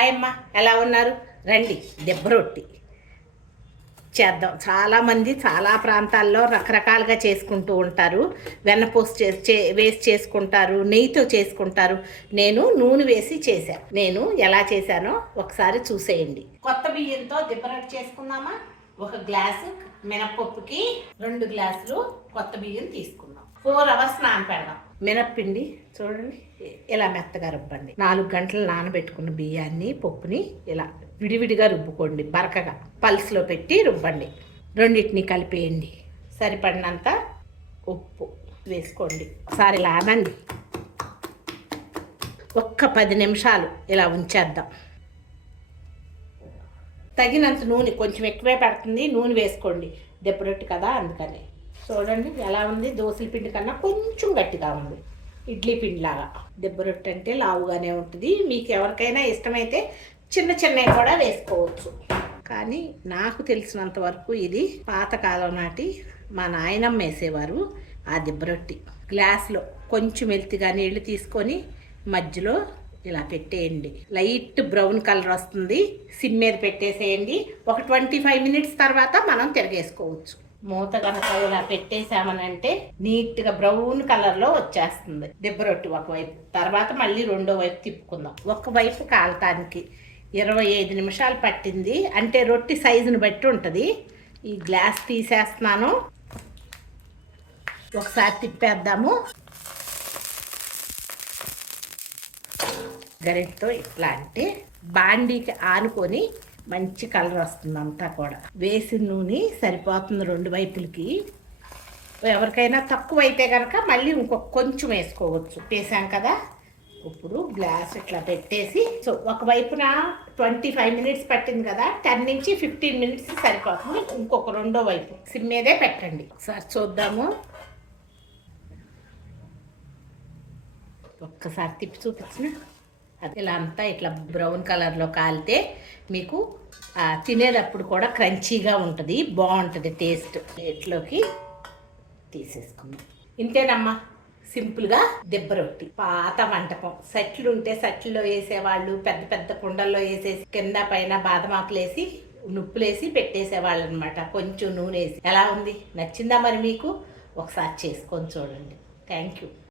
Hi అమ్మ, ఎలా ఉన్నారు? రండి, దెబ్బ రొట్టి చేద్దాం. చాలామంది చాలా ప్రాంతాల్లో రకరకాలుగా చేసుకుంటూ ఉంటారు. వెన్నపూస వేసి చేసుకుంటారు, నెయ్యితో చేసుకుంటారు. నేను నూనె వేసి చేశాను. నేను ఎలా చేశానో ఒకసారి చూసేయండి. కొత్త బియ్యంతో దెబ్బ రొట్టి చేసుకుందామా? 1 గ్లాసు మినపప్పుకి 2 గ్లాసులు కొత్త బియ్యం తీసుకుందాం. 4 అవర్స్ నానపెడదాం. మినప్పిండి చూడండి, ఇలా మెత్తగా రుబ్బండి. 4 గంటలు నానబెట్టుకున్న బియ్యాన్ని, పప్పుని ఇలా విడివిడిగా రుబ్బుకోండి. బరకగా పల్స్లో పెట్టి రుబ్బండి. రెండింటిని కలిపేయండి. సరిపడినంత ఉప్పు వేసుకోండి. ఒకసారి ఇలా అనండి. ఒక్క 10 నిమిషాలు ఇలా ఉంచేద్దాం. తగినంత నూనె, కొంచెం ఎక్కువే పడుతుంది, నూనె వేసుకోండి. దెబ్బ రొట్టి కదా, అందుకని. చూడండి ఎలా ఉంది. దోసల పిండి కన్నా కొంచెం గట్టిగా ఉంది, ఇడ్లీ పిండిలాగా. దెబ్బ రొట్టె అంటే లావుగానే ఉంటుంది. మీకు ఎవరికైనా ఇష్టమైతే చిన్న చిన్నవి కూడా వేసుకోవచ్చు. కానీ నాకు తెలిసినంత వరకు ఇది పాతకాలం నాటి మా నాయనమ్మ వేసేవారు. ఆ దెబ్బ రొట్టి గ్లాస్లో కొంచెం మెల్తిగా నీళ్లు తీసుకొని మధ్యలో ఇలా పెట్టేయండి. లైట్ బ్రౌన్ కలర్ వస్తుంది. సిమ్ మీద పెట్టేసేయండి. ఒక 25 మినిట్స్ తర్వాత మనం తిరగేసుకోవచ్చు. మూత కనుక ఇలా పెట్టేసామనంటే నీట్గా బ్రౌన్ కలర్లో వచ్చేస్తుంది దెబ్బ రొట్టి ఒకవైపు. తర్వాత మళ్ళీ రెండో వైపు తిప్పుకుందాం. ఒకవైపు కాలటానికి 25 నిమిషాలు పట్టింది. అంటే రొట్టి సైజుని బట్టి ఉంటుంది. ఈ గ్లాస్ తీసేస్తున్నాను. ఒకసారి తిప్పేద్దాము. గరిటతో ఇట్లా అంటే బాండీకి ఆనుకొని మంచి కలర్ వస్తుంది. అంతా కూడా వేసిన నూనె సరిపోతుంది 2 వైపులకి. ఎవరికైనా తక్కువ అయితే కనుక మళ్ళీ ఇంకొక కొంచెం వేసుకోవచ్చు. వేసాం కదా, ఇప్పుడు గ్లాస్ ఇట్లా పెట్టేసి, సో ఒకవైపున 25 మినిట్స్ పట్టింది కదా, 10 నుంచి 15 మినిట్స్ సరిపోతుంది. ఇంకొక రెండో వైపు సిమ్ మీదే పెట్టండి. ఒకసారి చూద్దాము. ఒక్కసారి తిప్పి చూపించిన అది ఇలా అంతా ఇట్లా బ్రౌన్ కలర్లో కాలితే మీకు తినేటప్పుడు కూడా క్రంచీగా ఉంటుంది, బాగుంటుంది టేస్ట్. ప్లేట్లోకి తీసేసుకుందాం. ఇంతేనమ్మా, సింపుల్గా దెబ్బ రొట్టి. పాత వంటకం. సెట్లు ఉంటే సెట్లో వేసేవాళ్ళు, పెద్ద పెద్ద కుండల్లో వేసేసి కింద పైన బాదమాకులు వేసి నుప్పులేసి పెట్టేసేవాళ్ళు అనమాట. కొంచెం నూనె వేసి. ఎలా ఉంది? నచ్చిందా మరి మీకు? ఒకసారి చేసుకొని చూడండి. Thank you.